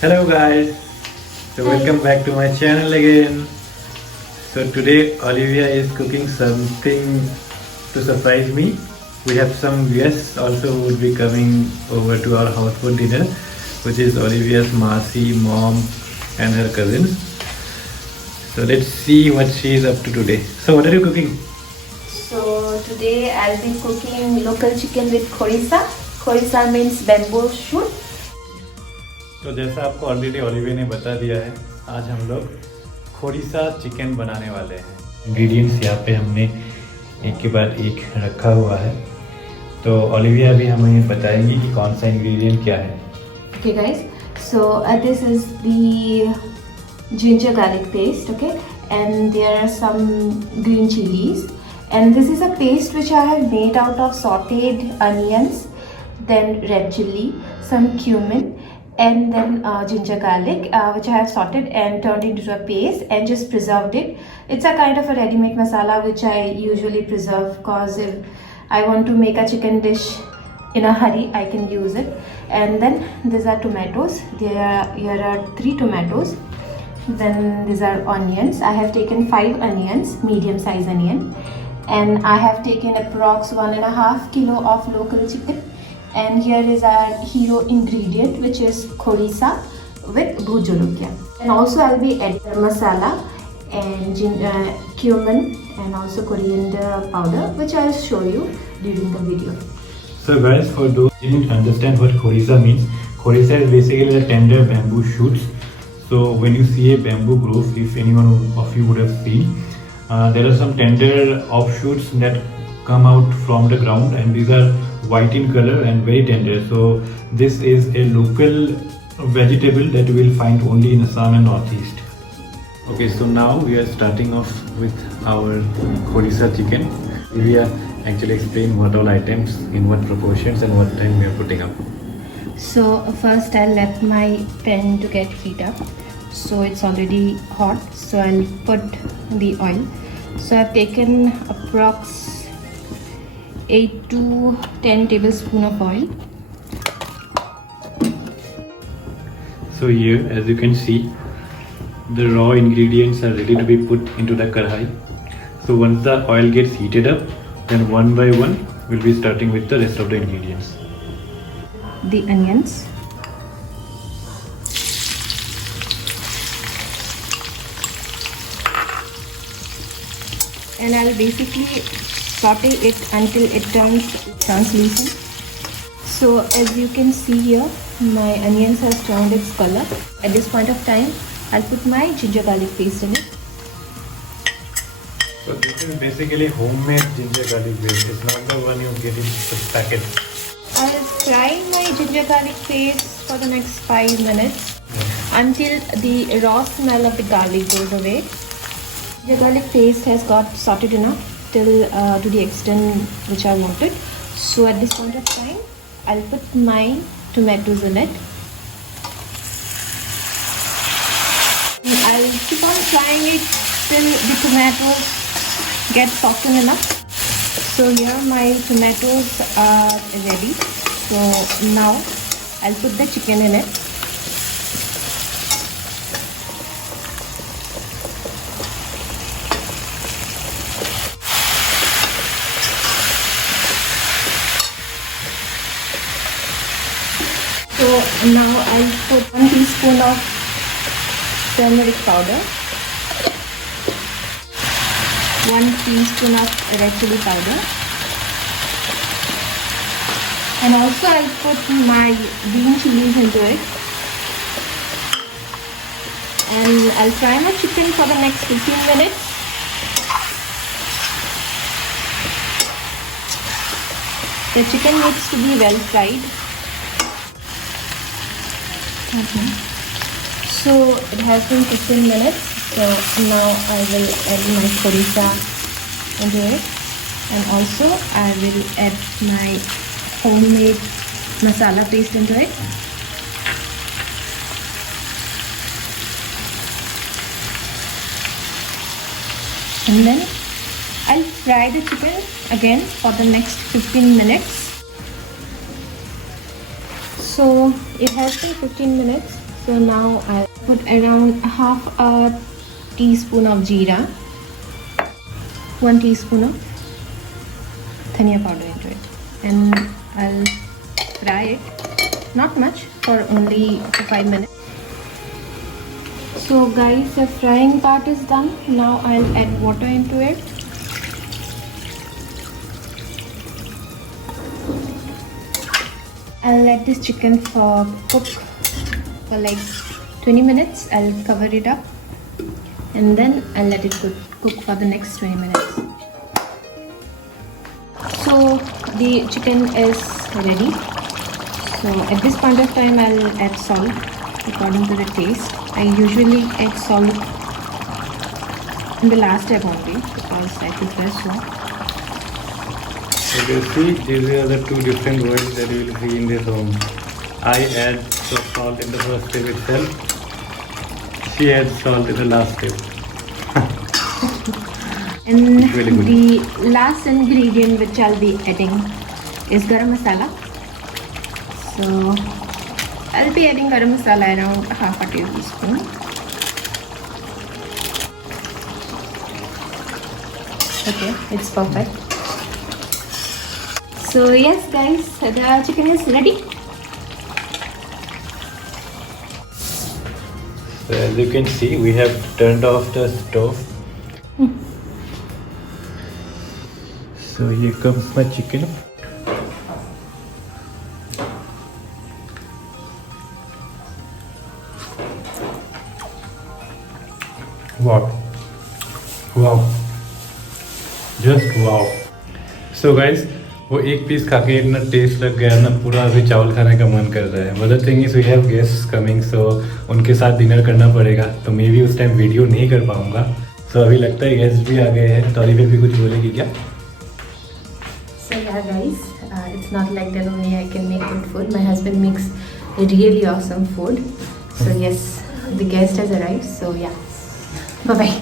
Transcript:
Hello guys, so welcome back to my channel again. So today Oliviya is cooking something to surprise me. We have some guests also who would be coming over to our house for dinner, which is Oliviya's Masi, mom and her cousins. So let's see what she is up to today. So what are you cooking? So today I'll be cooking local chicken with khorisa. Khorisa means bamboo shoot. तो जैसा आपको already Olivia ने बता दिया है, आज हम लोग खोरिसा चिकन बनाने वाले हैं। इंग्रेडिएंट्स यहाँ पे हमने एक के बाद एक रखा हुआ है, तो ओलिविया भी हमें बताएंगी कि कौन सा इंग्रेडिएंट क्या है। Okay guys, so this is the ginger garlic paste, okay, and there are some green chilies, and this is a paste which I have made out of sautéed onions, then red chili, some cumin, and then ginger garlic which I have sauteed and turned into a paste and just preserved it. It's a kind of a ready-made masala which I usually preserve because if I want to make a chicken dish in a hurry, I can use it. And then these are tomatoes. Here are 3 tomatoes. Then these are onions. I have taken 5 onions, medium size onion, and I have taken approx 1.5 kilo of local chicken. And here is our hero ingredient, which is khorisa with bhujulukya. And also I'll be adding masala and cumin and also coriander powder, which I'll show you during the video. So guys, for those who didn't understand what khorisa means, khorisa is basically the tender bamboo shoots. So when you see a bamboo grove, if anyone of you would have seen, there are some tender offshoots that come out from the ground, and these are white in color and very tender. So this is a local vegetable that you will find only in Assam and Northeast. Okay, so now we are starting off with our khorisa chicken. We are actually explain what all items, in what proportions and what time we are putting up. So first I'll let my pan to get heat up. So it's already hot, so I'll put the oil. So I've taken approx 8 to 10 tablespoons of oil. So here, as you can see, the raw ingredients are ready to be put into the karhai. So once the oil gets heated up, then one by one we'll be starting with the rest of the ingredients. The onions. And I'll basically saute it until it turns translucent. So as you can see here, my onions have turned its color. At this point of time, I'll put my ginger garlic paste in it. So this is basically homemade ginger garlic paste. It's not the one you get in the packet. I'll fry my ginger garlic paste for the next 5 minutes until the raw smell of the garlic goes away. The garlic paste has got sauteed enough till to the extent which I wanted. So at this point of time, I'll put my tomatoes in it. And I'll keep on frying it till the tomatoes get softened enough. So here my tomatoes are ready. So now I'll put the chicken in it. So now I'll put 1 teaspoon of turmeric powder, 1 teaspoon of red chili powder, and also I'll put my green chilies into it, and I'll fry my chicken for the next 15 minutes. The chicken needs to be well fried. So it has been 15 minutes. So now I will add my khorisa into it, and also I will add my homemade masala paste into it. And then I'll fry the chicken again for the next 15 minutes. So it has been 15 minutes. So now I'll put around half a teaspoon of jeera, 1 teaspoon of dhania powder into it, and I'll fry it, not much, for only 5 minutes. So guys, the frying part is done. Now I'll add water into it. I'll let this chicken cook for like 20 minutes. I'll cover it up and then I'll let it cook for the next 20 minutes. So the chicken is ready. So at this point of time I'll add salt according to the taste. I usually add salt in the last step only because I prefer so. So you see, these are the two different words that you will see in this home. I add salt in the first step itself. She adds salt in the last step. And really good. The last ingredient which I'll be adding is garam masala. So I'll be adding garam masala around half a tablespoon. Okay, it's perfect. So yes guys, the chicken is ready. So as you can see, we have turned off the stove. So here comes my chicken. Wow. Wow. Just wow. So guys, वो एक piece खा के इतना test लग गया ना, पूरा अभी चावल खाने का मन कर रहा है. But the thing is we have guests coming, so उनके साथ डिनर करना पड़ेगा, तो मे बी उस टाइम वीडियो नहीं कर पाऊँगा. सो अभी लगता है गेस्ट भी आ गए हैं, तो अभी भी कुछ बोलेगी क्या? So yeah guys, it's not like that only I can make good food. My husband makes really awesome food. So yes, the guest has arrived. So yeah, bye bye.